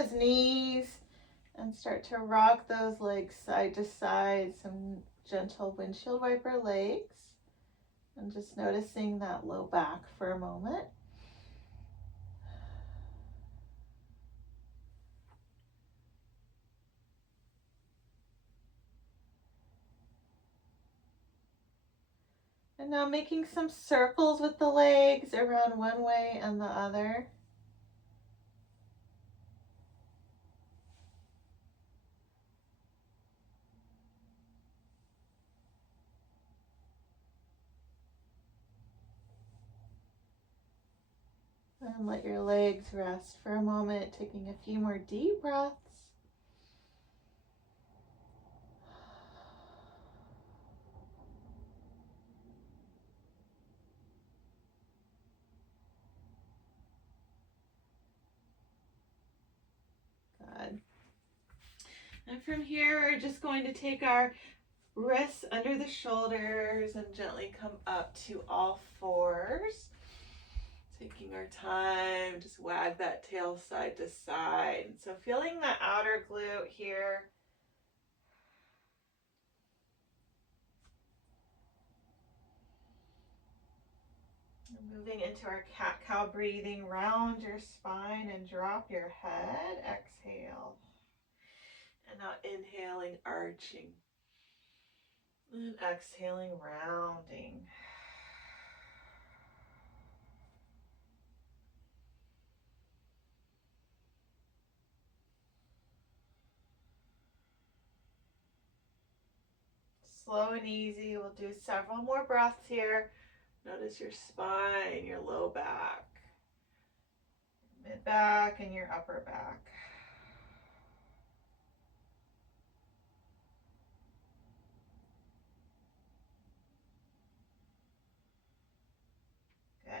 those knees and start to rock those legs side to side, some gentle windshield wiper legs. And just noticing that low back for a moment. And now making some circles with the legs around one way and the other. And let your legs rest for a moment, taking a few more deep breaths. Good. And from here, we're just going to take our wrists under the shoulders and gently come up to all fours. Taking our time, just wag that tail side to side. So feeling the outer glute here. And moving into our cat-cow breathing, round your spine and drop your head. Exhale. And now inhaling, arching. And exhaling, rounding. Slow and easy. We'll do several more breaths here. Notice your spine, your low back, mid back, and your upper back. Good.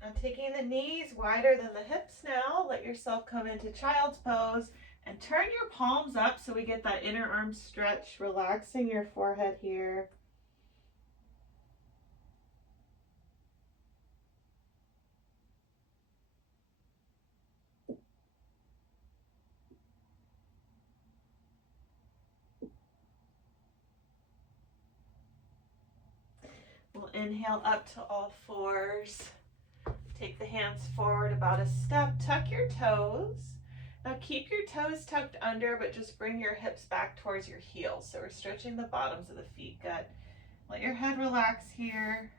Now taking the knees wider than the hips now, let yourself come into child's pose and turn your palms up so we get that inner arm stretch, relaxing your forehead here. We'll inhale up to all fours. Take the hands forward about a step, tuck your toes. Now keep your toes tucked under, but just bring your hips back towards your heels. So we're stretching the bottoms of the feet. Good. Let your head relax here.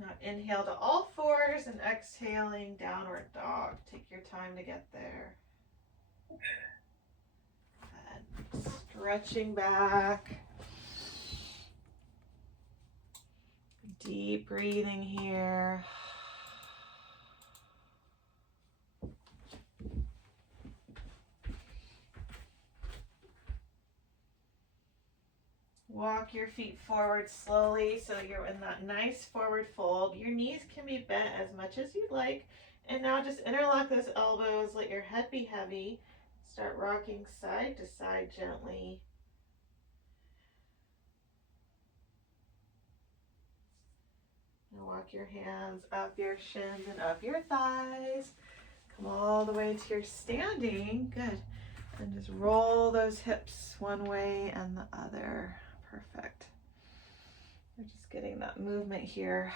Now inhale to all fours and exhaling, downward dog. Take your time to get there. And stretching back. Deep breathing here. Walk your feet forward slowly so you're in that nice forward fold. Your knees can be bent as much as you'd like. And now just interlock those elbows, let your head be heavy. Start rocking side to side gently. Now walk your hands up your shins and up your thighs. Come all the way to your standing. Good. And just roll those hips one way and the other. Perfect. We're just getting that movement here.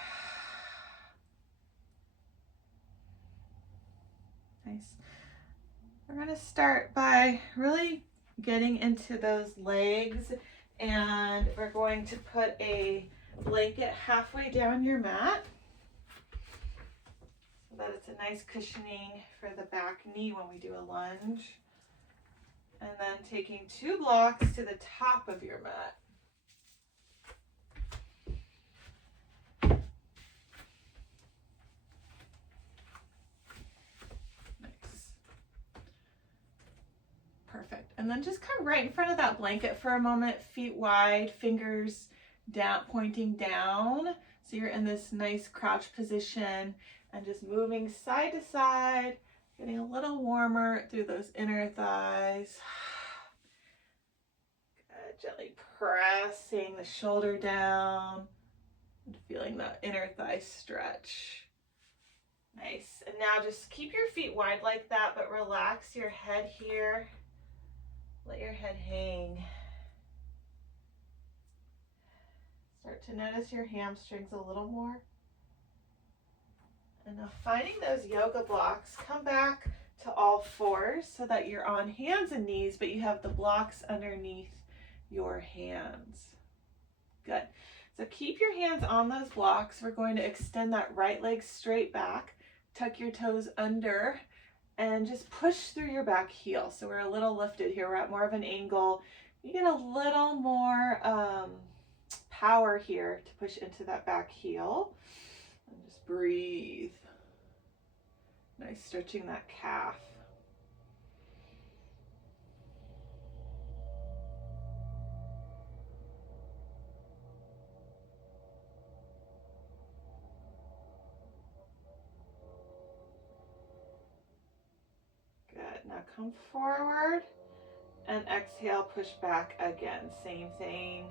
Nice. We're going to start by really getting into those legs, and we're going to put a blanket halfway down your mat so that it's a nice cushioning for the back knee when we do a lunge. And then taking 2 blocks to the top of your mat. Nice. Perfect. And then just come right in front of that blanket for a moment, feet wide, fingers down, pointing down. So you're in this nice crouch position and just moving side to side, getting a little warmer through those inner thighs. Good. Gently pressing the shoulder down and feeling that inner thigh stretch. Nice. And now just keep your feet wide like that, but relax your head here. Let your head hang. Start to notice your hamstrings a little more. And now finding those yoga blocks, come back to all fours so that you're on hands and knees, but you have the blocks underneath your hands. Good. So keep your hands on those blocks. We're going to extend that right leg straight back, tuck your toes under, and just push through your back heel. So we're a little lifted here. We're at more of an angle. You get a little more power here to push into that back heel. And just breathe. Nice stretching that calf. Good. Now come forward and exhale, push back again. Same thing.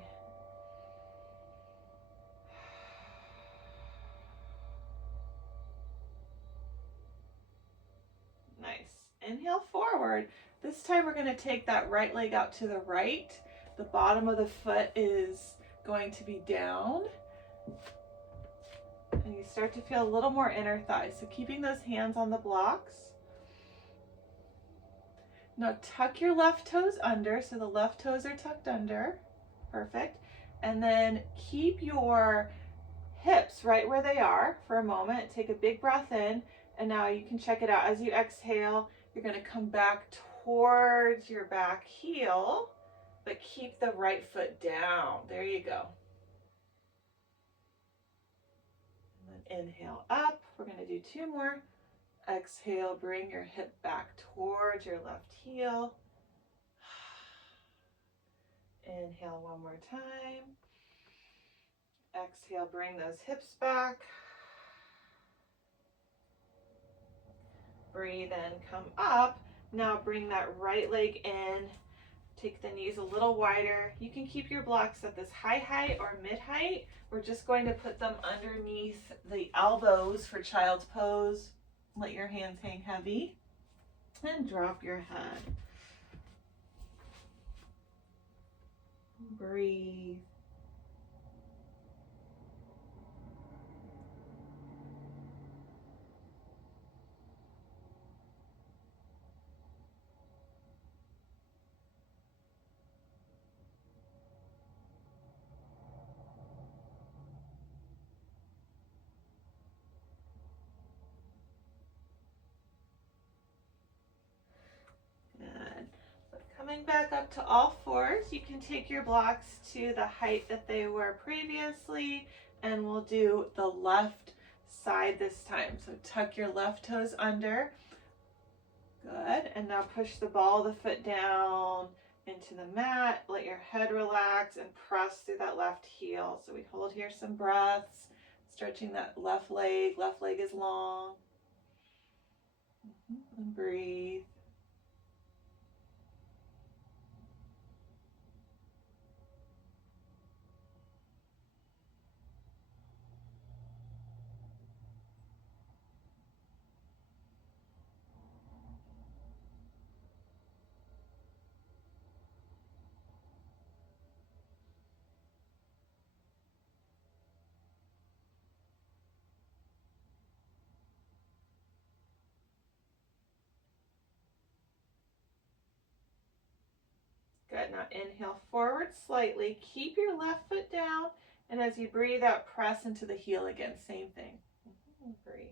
Nice. Inhale forward. This time we're going to take that right leg out to the right. The bottom of the foot is going to be down. And you start to feel a little more inner thigh. So keeping those hands on the blocks. Now tuck your left toes under. So the left toes are tucked under. Perfect. And then keep your hips right where they are for a moment. Take a big breath in. And now you can check it out. As you exhale, you're going to come back towards your back heel, but keep the right foot down. There you go. And then inhale up. We're going to do two more. Exhale, bring your hip back towards your left heel. Inhale one more time. Exhale, bring those hips back. Breathe in, come up. Now bring that right leg in. Take the knees a little wider. You can keep your blocks at this high height or mid height. We're just going to put them underneath the elbows for child's pose. Let your hands hang heavy and drop your head. Breathe. Coming back up to all fours, you can take your blocks to the height that they were previously, and we'll do the left side this time. So tuck your left toes under. Good. And now push the ball of the foot down into the mat. Let your head relax and press through that left heel. So we hold here some breaths, stretching that left leg. Left leg is long. And breathe. Good. Now inhale forward slightly. Keep your left foot down. And as you breathe out, press into the heel again. Same thing. Breathe.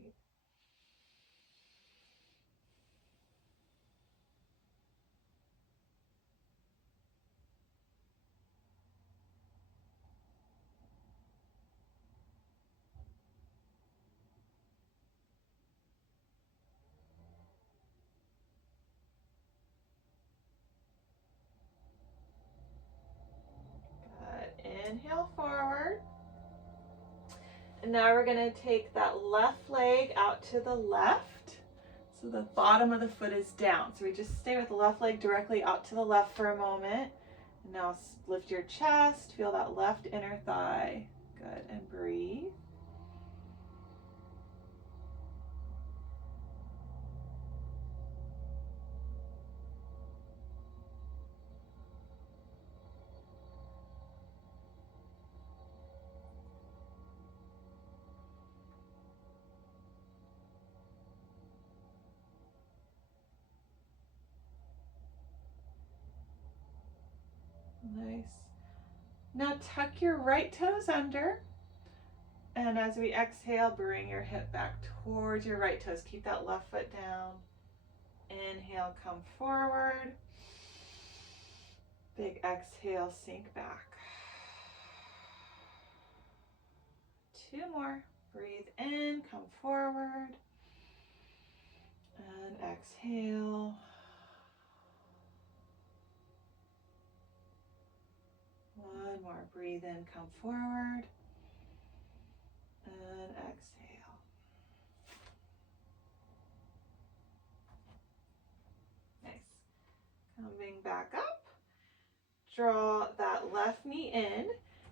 Inhale forward. And now we're going to take that left leg out to the left. So the bottom of the foot is down. So we just stay with the left leg directly out to the left for a moment. And now lift your chest. Feel that left inner thigh. Good. And breathe. Nice. Now tuck your right toes under. And as we exhale, bring your hip back towards your right toes. Keep that left foot down. Inhale, come forward. Big exhale, sink back. 2 more. Breathe in, come forward. And exhale. 1 more. Breathe in, come forward. And exhale. Nice. Coming back up. Draw that left knee in.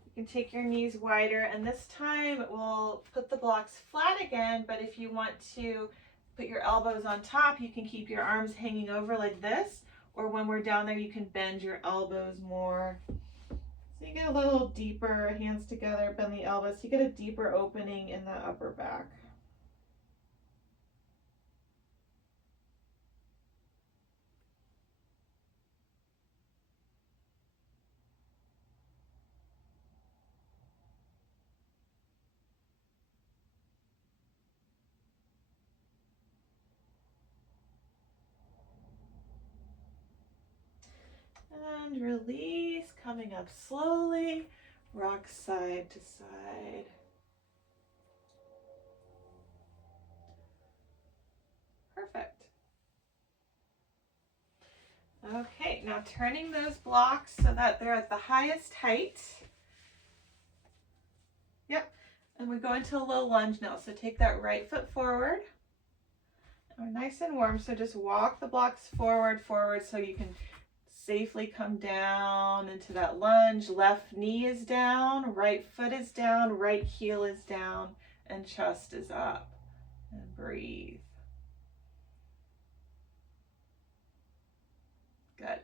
You can take your knees wider, and this time we'll put the blocks flat again, but if you want to put your elbows on top, you can keep your arms hanging over like this, or when we're down there, you can bend your elbows more. So you get a little deeper, hands together, bend the elbows, so you get a deeper opening in the upper back. And release, coming up slowly, rock side to side. Perfect. Okay, now turning those blocks so that they're at the highest height. Yep, and we go into a little lunge now. So take that right foot forward. We're nice and warm, so just walk the blocks forward so you can safely come down into that lunge. Left knee is down, right foot is down, right heel is down, and chest is up. And breathe. Good.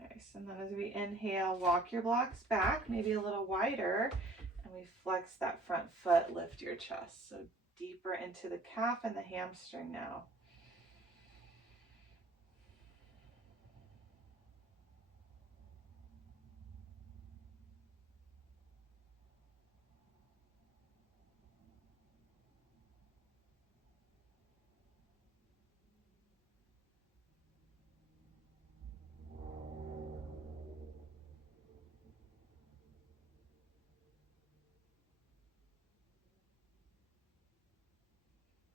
Nice. And then as we inhale, walk your blocks back, maybe a little wider, and we flex that front foot, lift your chest. So deeper into the calf and the hamstring now.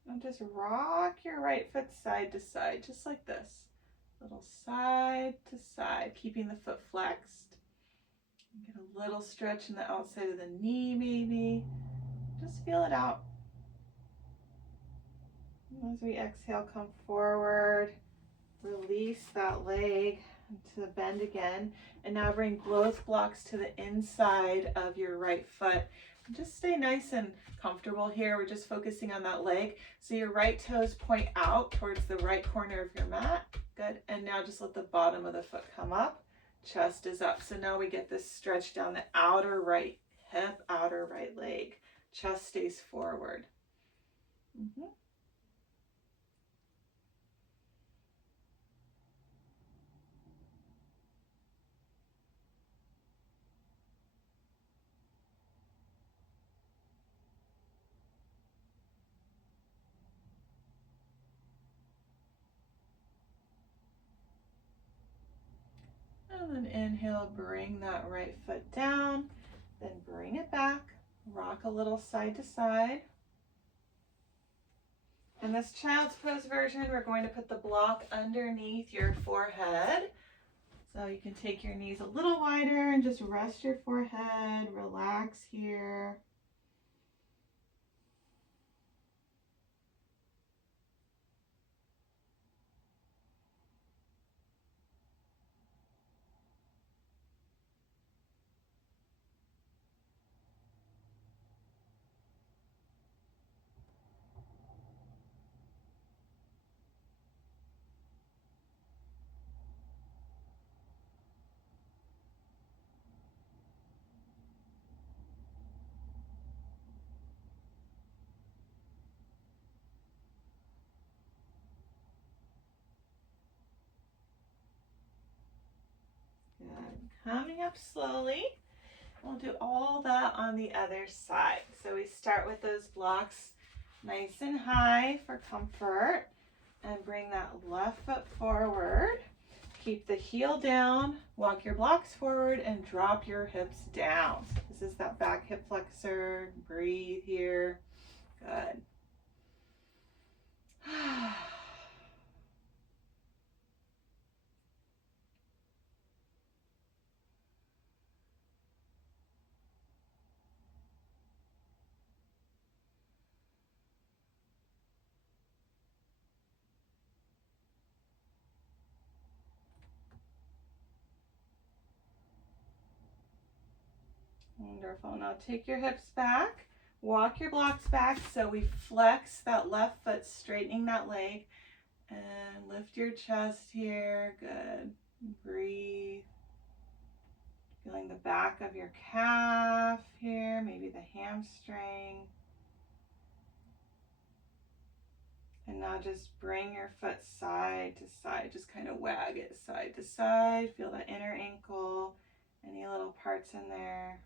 And just rock your right foot side to side, just like this. Little side to side, keeping the foot flexed. Get a little stretch in the outside of the knee, maybe. Just feel it out. As we exhale, come forward. Release that leg to bend again. And now bring both blocks to the inside of your right foot. Just stay nice and comfortable here. We're just focusing on that leg. So your right toes point out towards the right corner of your mat. Good. And now just let the bottom of the foot come up. Chest is up. So now we get this stretch down the outer right hip, outer right leg. Chest stays forward. And then inhale, bring that right foot down, then bring it back, rock a little side to side. In this child's pose version, we're going to put the block underneath your forehead. So you can take your knees a little wider and just rest your forehead, relax here. coming up slowly. We'll do all that on the other side. So we start with those blocks nice and high for comfort and bring that left foot forward. Keep the heel down, walk your blocks forward and drop your hips down. This is that back hip flexor. Breathe here. Good. Wonderful. Now take your hips back, walk your blocks back so we flex that left foot, straightening that leg, and lift your chest here. Good. Breathe. Feeling the back of your calf here, maybe the hamstring. And now just bring your foot side to side, just kind of wag it side to side. Feel that inner ankle, any little parts in there.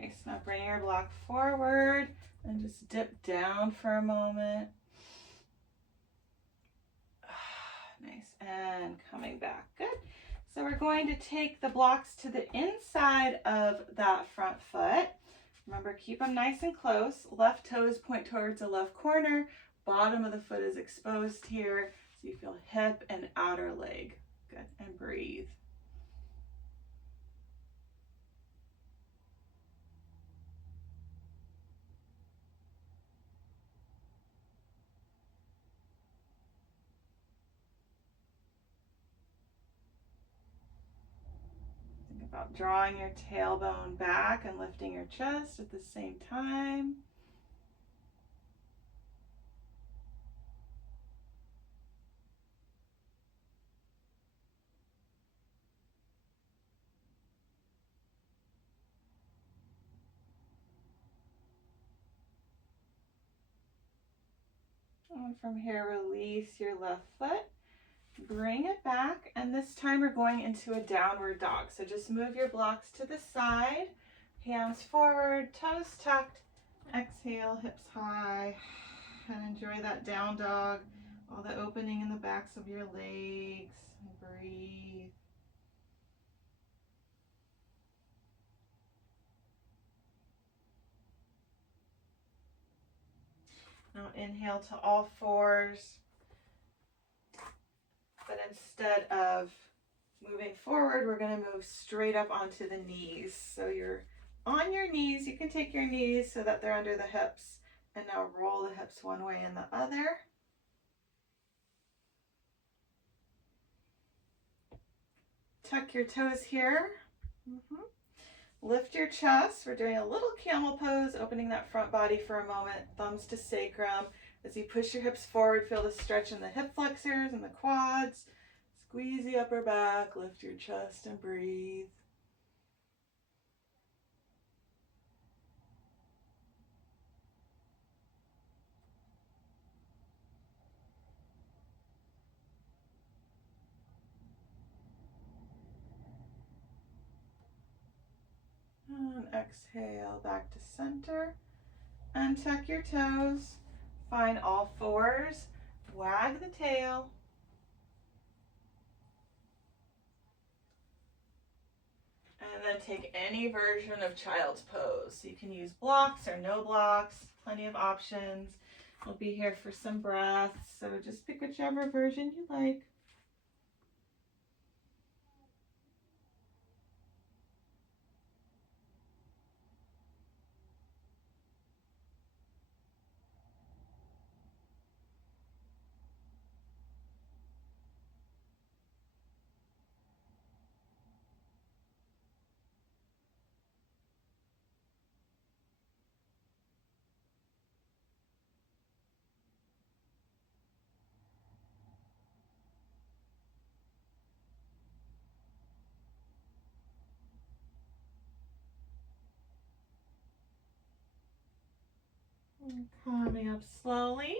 Nice. Now bring your block forward and just dip down for a moment. Nice. And coming back. Good. So we're going to take the blocks to the inside of that front foot. Remember, keep them nice and close. Left toes point towards the left corner. Bottom of the foot is exposed here. So you feel hip and outer leg. Good. And breathe. About drawing your tailbone back and lifting your chest at the same time. And from here, release your left foot. Bring it back, and this time we're going into a downward dog. So just move your blocks to the side, hands forward, toes tucked. Exhale, hips high, and enjoy that down dog, all the opening in the backs of your legs. Breathe. Now inhale to all fours. But instead of moving forward, we're going to move straight up onto the knees. So you're on your knees. You can take your knees so that they're under the hips. And now roll the hips one way and the other. Tuck your toes here. Lift your chest. We're doing a little camel pose, opening that front body for a moment. Thumbs to sacrum. As you push your hips forward, feel the stretch in the hip flexors and the quads. Squeeze the upper back, lift your chest and breathe. And exhale back to center. Untuck your toes. Find all fours. Wag the tail. And then take any version of child's pose. So you can use blocks or no blocks, plenty of options. We'll be here for some breaths, so just pick whichever version you like. Coming up slowly.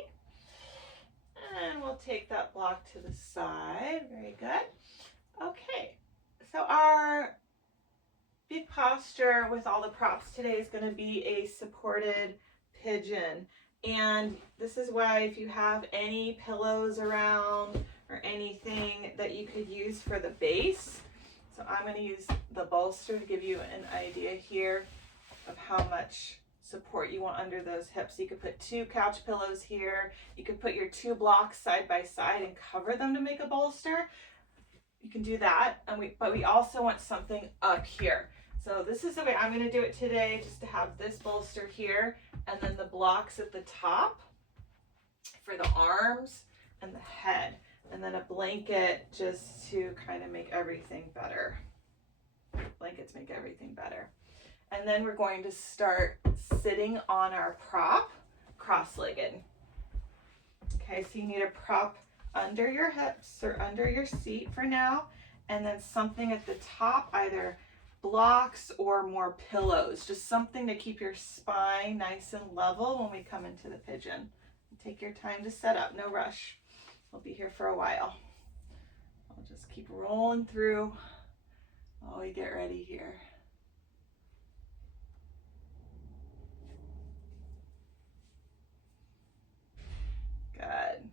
And we'll take that block to the side. Very good. Okay, so our big posture with all the props today is going to be a supported pigeon. And this is why, if you have any pillows around or anything that you could use for the base, so I'm going to use the bolster to give you an idea here of how much support you want under those hips. You could put 2 couch pillows here. You could put your 2 blocks side by side and cover them to make a bolster. You can do that, but we also want something up here. So this is the way I'm going to do it today, just to have this bolster here and then the blocks at the top for the arms and the head, and then a blanket just to kind of make everything better. Blankets make everything better. And then we're going to start sitting on our prop cross-legged. Okay, so you need a prop under your hips or under your seat for now, and then something at the top, either blocks or more pillows, just something to keep your spine nice and level when we come into the pigeon. Take your time to set up, no rush. We'll be here for a while. I'll just keep rolling through while we get ready here. Good.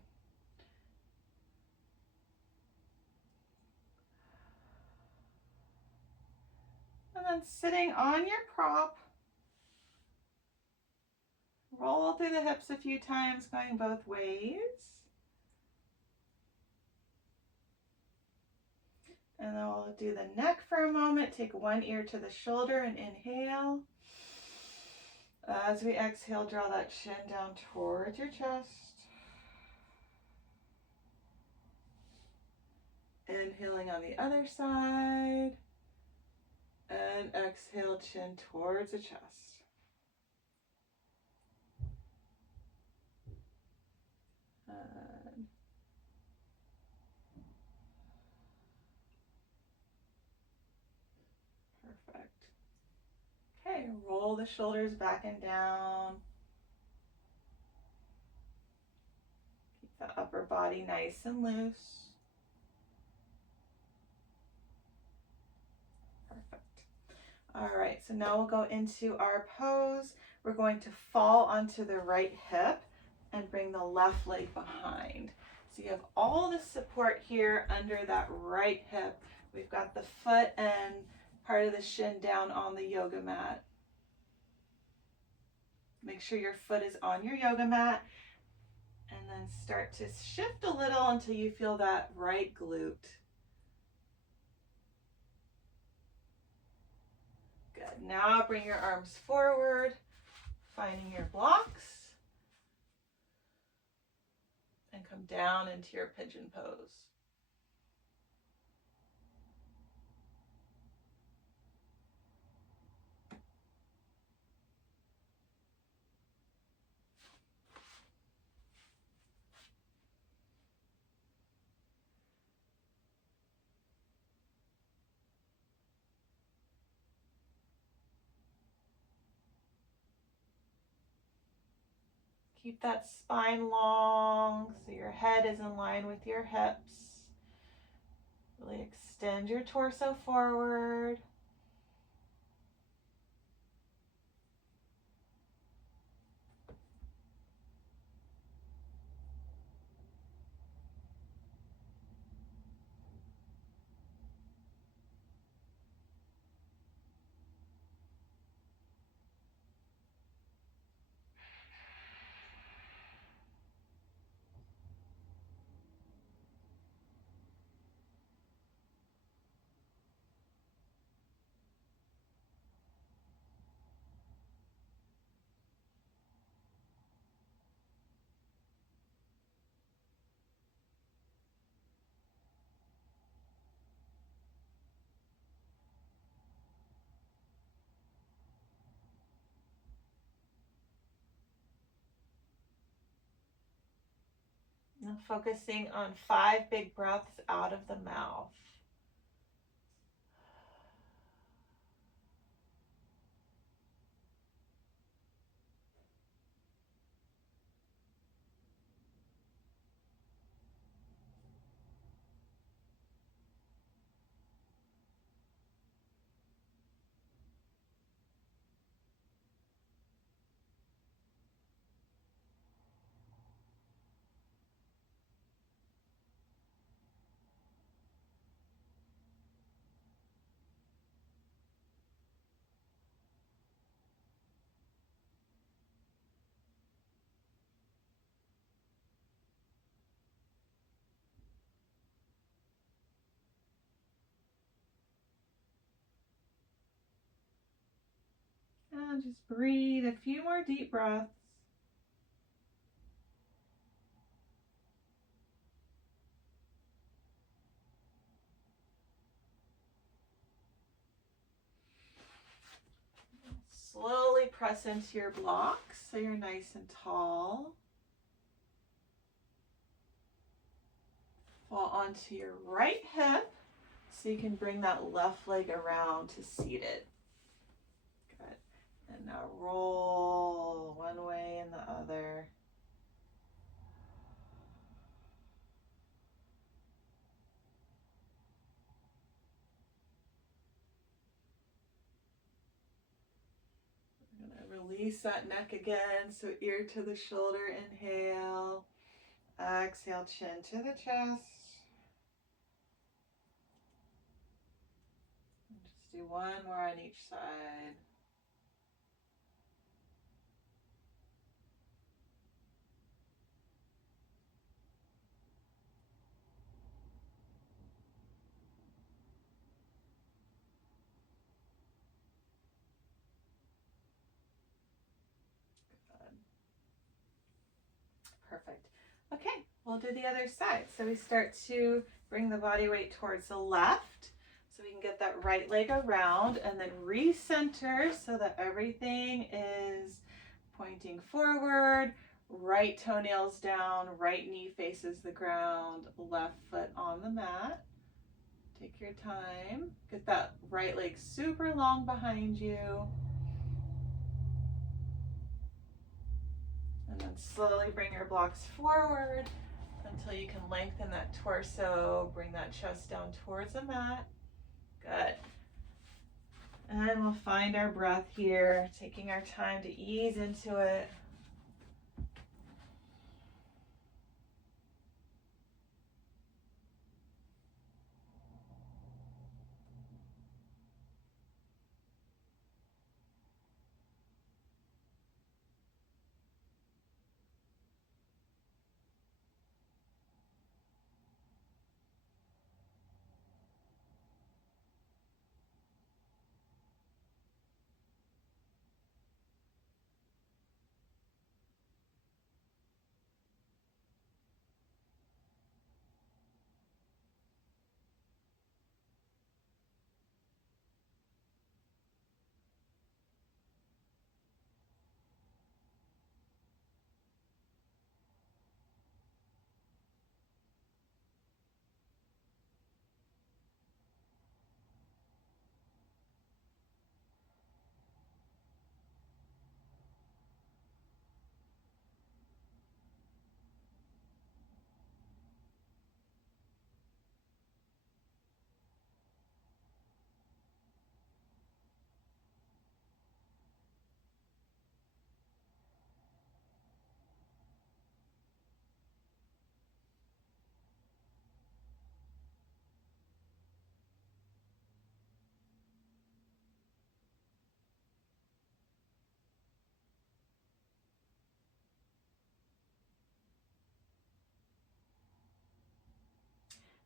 And then sitting on your prop, roll through the hips a few times, going both ways. And then we'll do the neck for a moment. Take one ear to the shoulder and inhale. As we exhale, draw that chin down towards your chest. Inhaling on the other side. And exhale, chin towards the chest. And perfect. Okay, roll the shoulders back and down. Keep the upper body nice and loose. Perfect. All right, so now we'll go into our pose. We're going to fall onto the right hip and bring the left leg behind. So you have all the support here under that right hip. We've got the foot and part of the shin down on the yoga mat. Make sure your foot is on your yoga mat, and then start to shift a little until you feel that right glute. Good. Now bring your arms forward, finding your blocks, and come down into your pigeon pose. Keep that spine long so your head is in line with your hips. Really extend your torso forward. Now focusing on 5 big breaths out of the mouth. Just breathe. A few more deep breaths. Slowly press into your blocks so you're nice and tall. Fall onto your right hip so you can bring that left leg around to seated. Good. And now roll one way and the other. We're going to release that neck again, so ear to the shoulder, inhale. Exhale, chin to the chest. And just do one more on each side. Perfect. Okay, we'll do the other side. So we start to bring the body weight towards the left so we can get that right leg around, and then recenter so that everything is pointing forward, right toenails down, right knee faces the ground, left foot on the mat. Take your time. Get that right leg super long behind you. And then slowly bring your blocks forward until you can lengthen that torso, bring that chest down towards the mat. Good. And we'll find our breath here, taking our time to ease into it.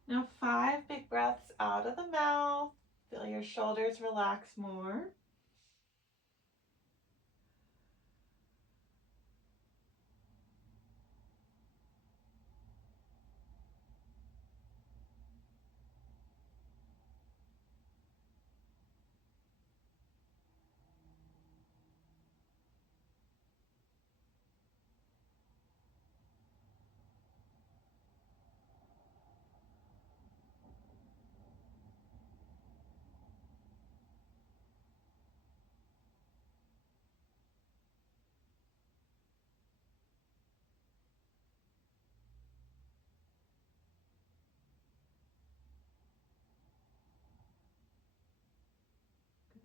Now 5 big breaths out of the mouth. Feel your shoulders relax more.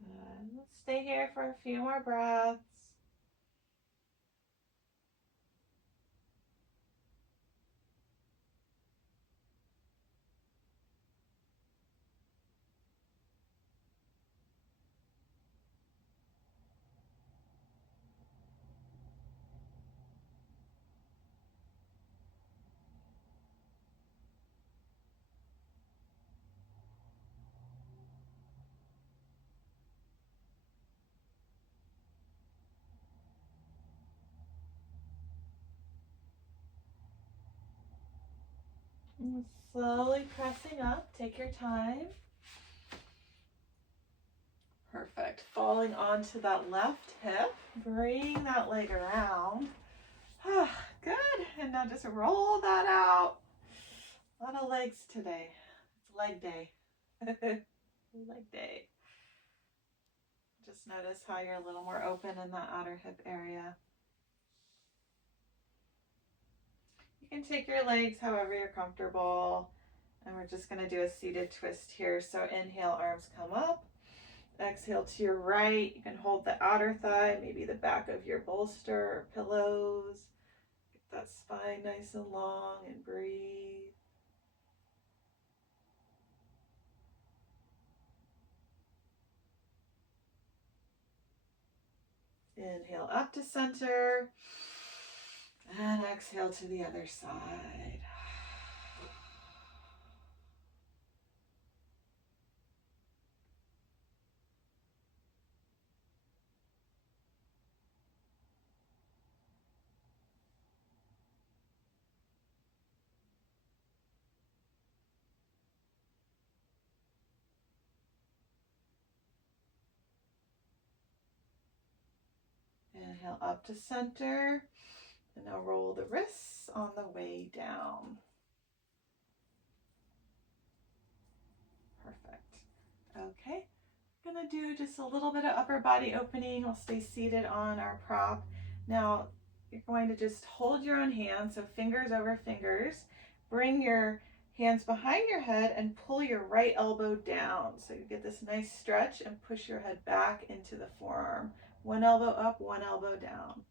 Good. Let's stay here for a few more breaths. And slowly pressing up. Take your time. Perfect. Falling onto that left hip. Bring that leg around. Good. And now just roll that out. A lot of legs today. It's leg day. Leg day. Just notice how you're a little more open in that outer hip area. You can take your legs however you're comfortable. And we're just going to do a seated twist here. So inhale, arms come up. Exhale to your right. You can hold the outer thigh, maybe the back of your bolster or pillows. Get that spine nice and long and breathe. Inhale up to center. And exhale to the other side. Inhale up to center. And now roll the wrists on the way down. Perfect. Okay. I'm going to do just a little bit of upper body opening. We'll stay seated on our prop. Now, you're going to just hold your own hands, so fingers over fingers. Bring your hands behind your head and pull your right elbow down. So you get this nice stretch and push your head back into the forearm. One elbow up, one elbow down.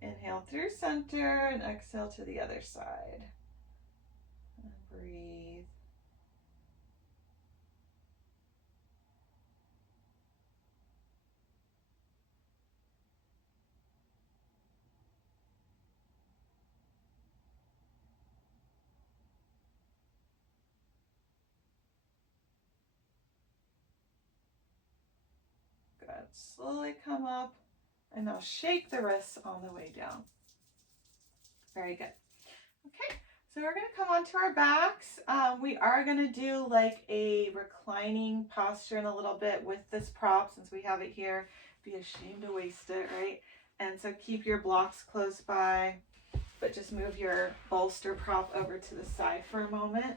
Inhale through center and exhale to the other side. And breathe. Good. Slowly come up and now shake the wrists on the way down. Very good. Okay, so we're going to come onto our backs. We are going to do like a reclining posture in a little bit with this prop since we have it here. Be ashamed to waste it, right? And so keep your blocks close by, but just move your bolster prop over to the side for a moment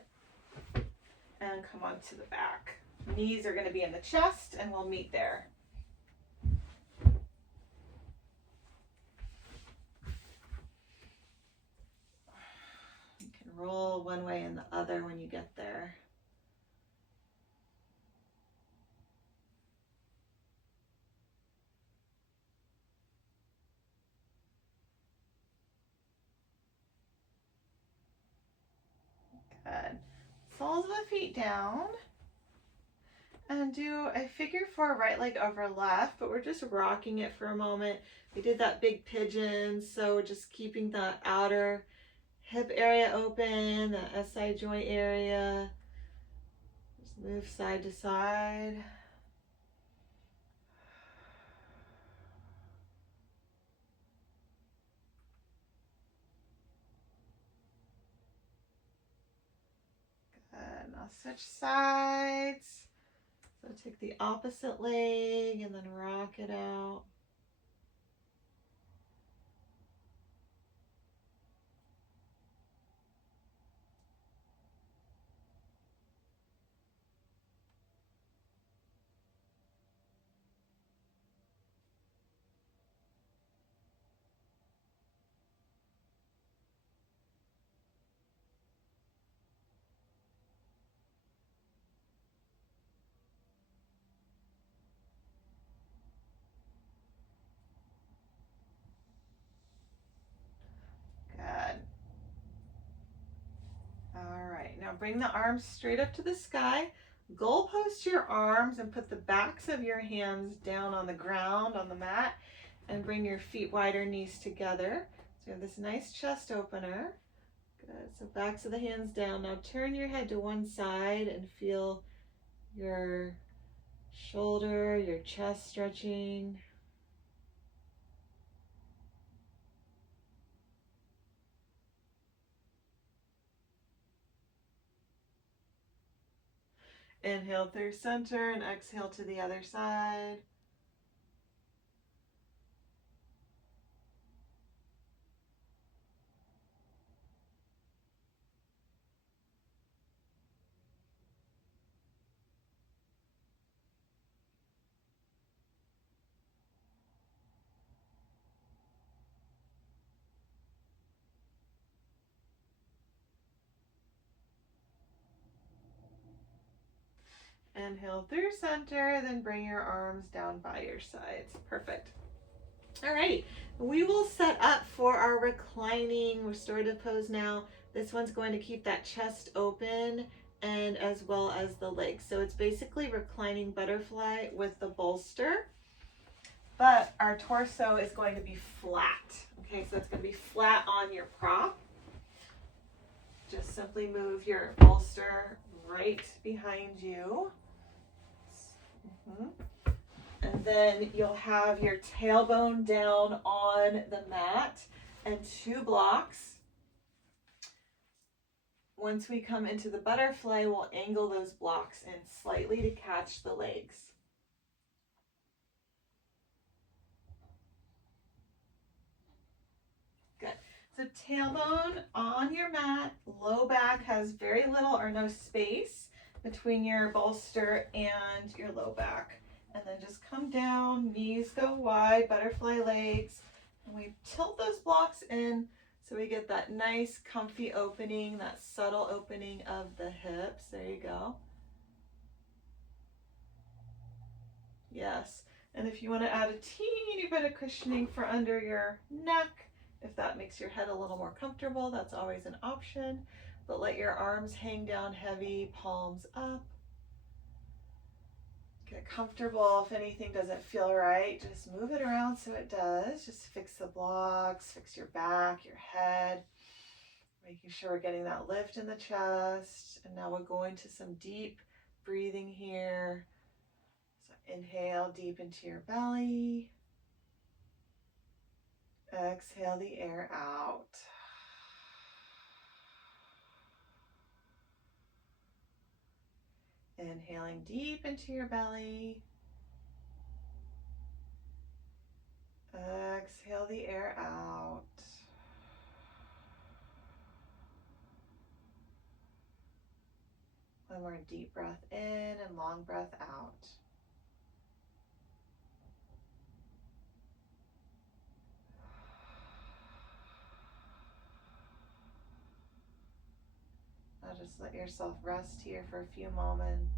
and come onto the back. Knees are going to be in the chest and we'll meet there. Roll one way and the other when you get there. Good. Soles of the feet down. And do a figure four right leg over left, but we're just rocking it for a moment. We did that big pigeon, so we're just keeping the outer hip area open, the SI joint area. Just move side to side. Good. Now switch sides. So take the opposite leg and then rock it out. Good. All right, now bring the arms straight up to the sky. Goalpost your arms and put the backs of your hands down on the ground, on the mat, and bring your feet wider, knees together. So you have this nice chest opener. Good, so backs of the hands down. Now turn your head to one side and feel your shoulder, your chest stretching. Inhale through center and exhale to the other side. Inhale through center, then bring your arms down by your sides. Perfect. All right, we will set up for our reclining restorative pose now. This one's going to keep that chest open and as well as the legs. So it's basically reclining butterfly with the bolster, but our torso is going to be flat. Okay, so it's going to be flat on your prop. Just simply move your bolster right behind you. And then you'll have your tailbone down on the mat and 2 blocks. Once we come into the butterfly, we'll angle those blocks in slightly to catch the legs. Good. So tailbone on your mat, low back has very little or no space between your bolster and your low back. And then just come down, knees go wide, butterfly legs, and we tilt those blocks in so we get that nice comfy opening, that subtle opening of the hips. There you go. Yes. And if you want to add a teeny bit of cushioning for under your neck, if that makes your head a little more comfortable, that's always an option. But let your arms hang down heavy, palms up. Get comfortable. If anything doesn't feel right, just move it around so it does. Just fix the blocks, fix your back, your head, making sure we're getting that lift in the chest. And now we'll go into some deep breathing here. So inhale deep into your belly. Exhale the air out. Inhaling deep into your belly. Exhale the air out. One more deep breath in and long breath out. Now just let yourself rest here for a few moments.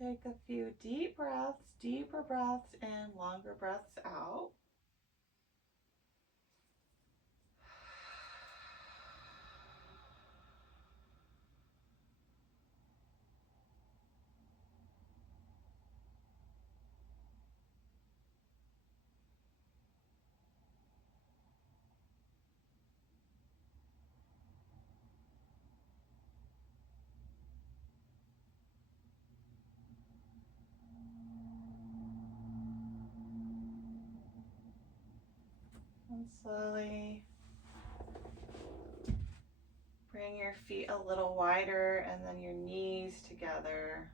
Take a few deep breaths, deeper breaths in, longer breaths out. And slowly bring your feet a little wider and then your knees together.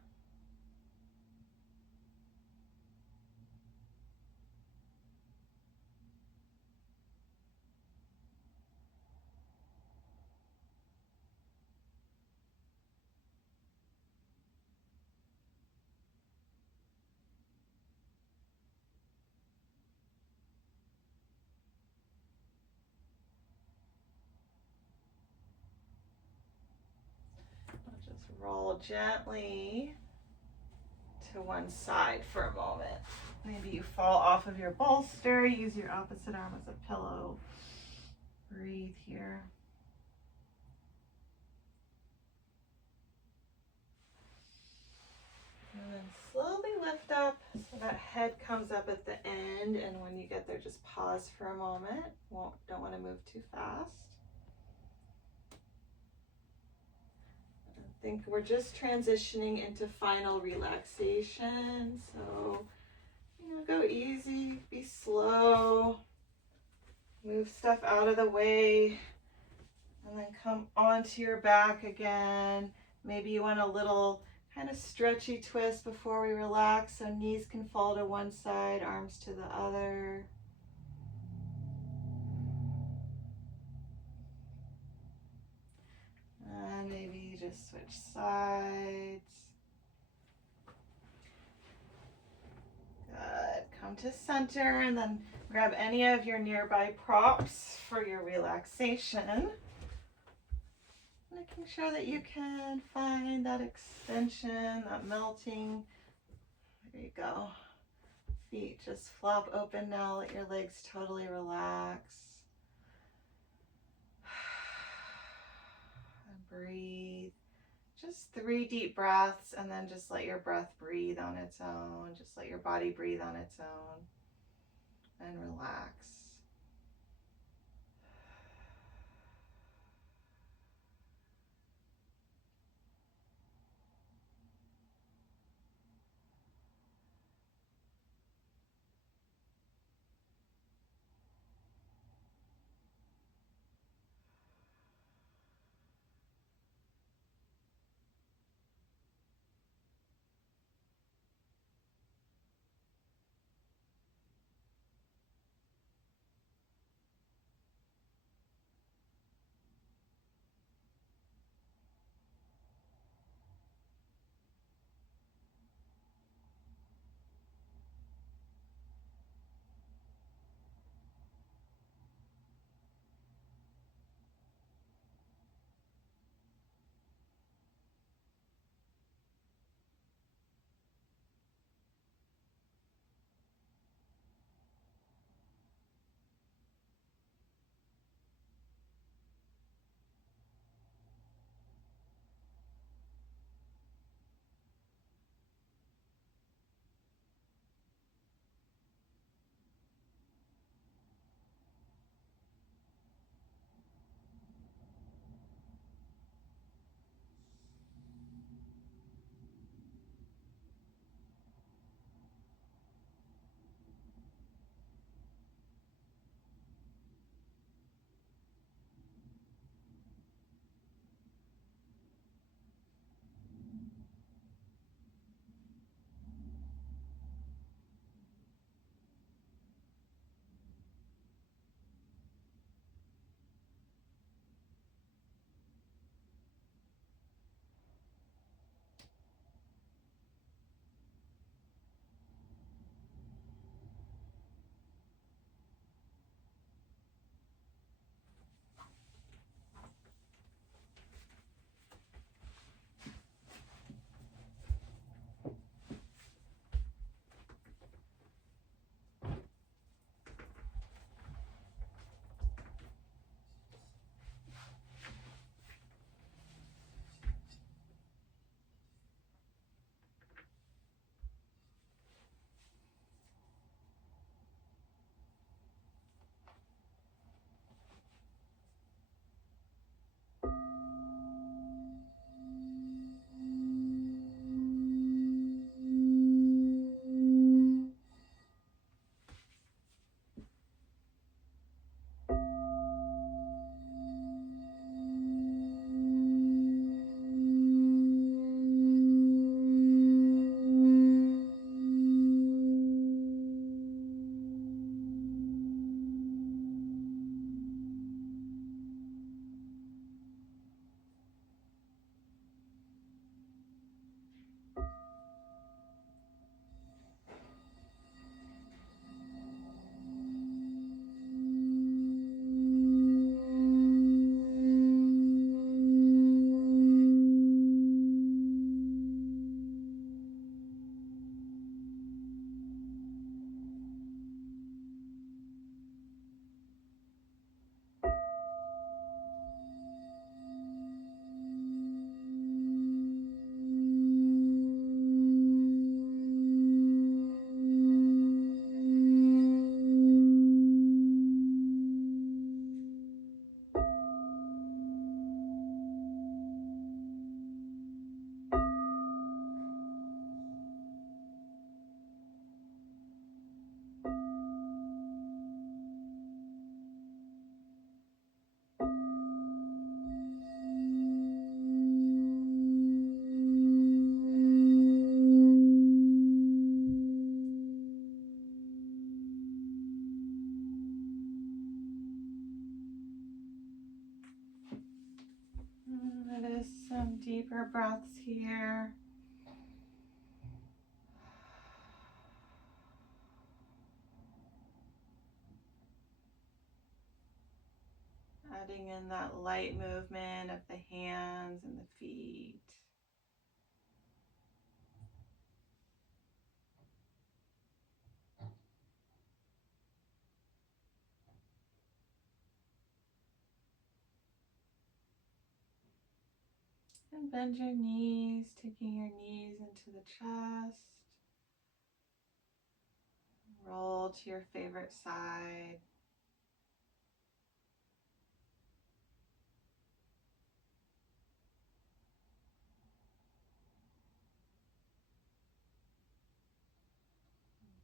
Just roll gently to one side for a moment. Maybe you fall off of your bolster, use your opposite arm as a pillow. Breathe here. And then slowly lift up so that head comes up at the end, and when you get there, just pause for a moment. Don't want to move too fast. I think we're just transitioning into final relaxation, so go easy, be slow, move stuff out of the way, and then come onto your back again. Maybe you want a little kind of stretchy twist before we relax, so knees can fall to one side, arms to the other. And maybe just switch sides. Good. Come to center and then grab any of your nearby props for your relaxation. Making sure that you can find that extension, that melting. There you go. Feet just flop open now. Let your legs totally relax. And breathe. Just 3 deep breaths, and then just let your breath breathe on its own. Just let your body breathe on its own. And relax. deeper breaths here. Adding in that light movement of the hands and the feet. And bend your knees, taking your knees into the chest. Roll to your favorite side.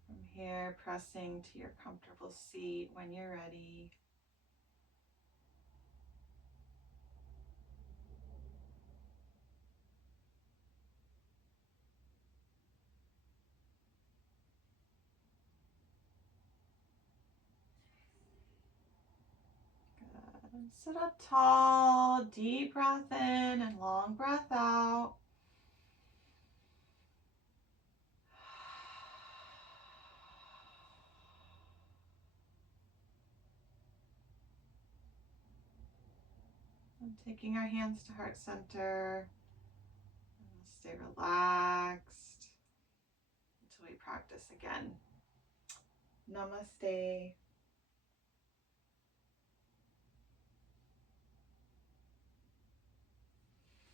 From here, pressing to your comfortable seat when you're ready. Good. Sit up tall, deep breath in and long breath out. And taking our hands to heart center. And we'll stay relaxed until we practice again. Namaste.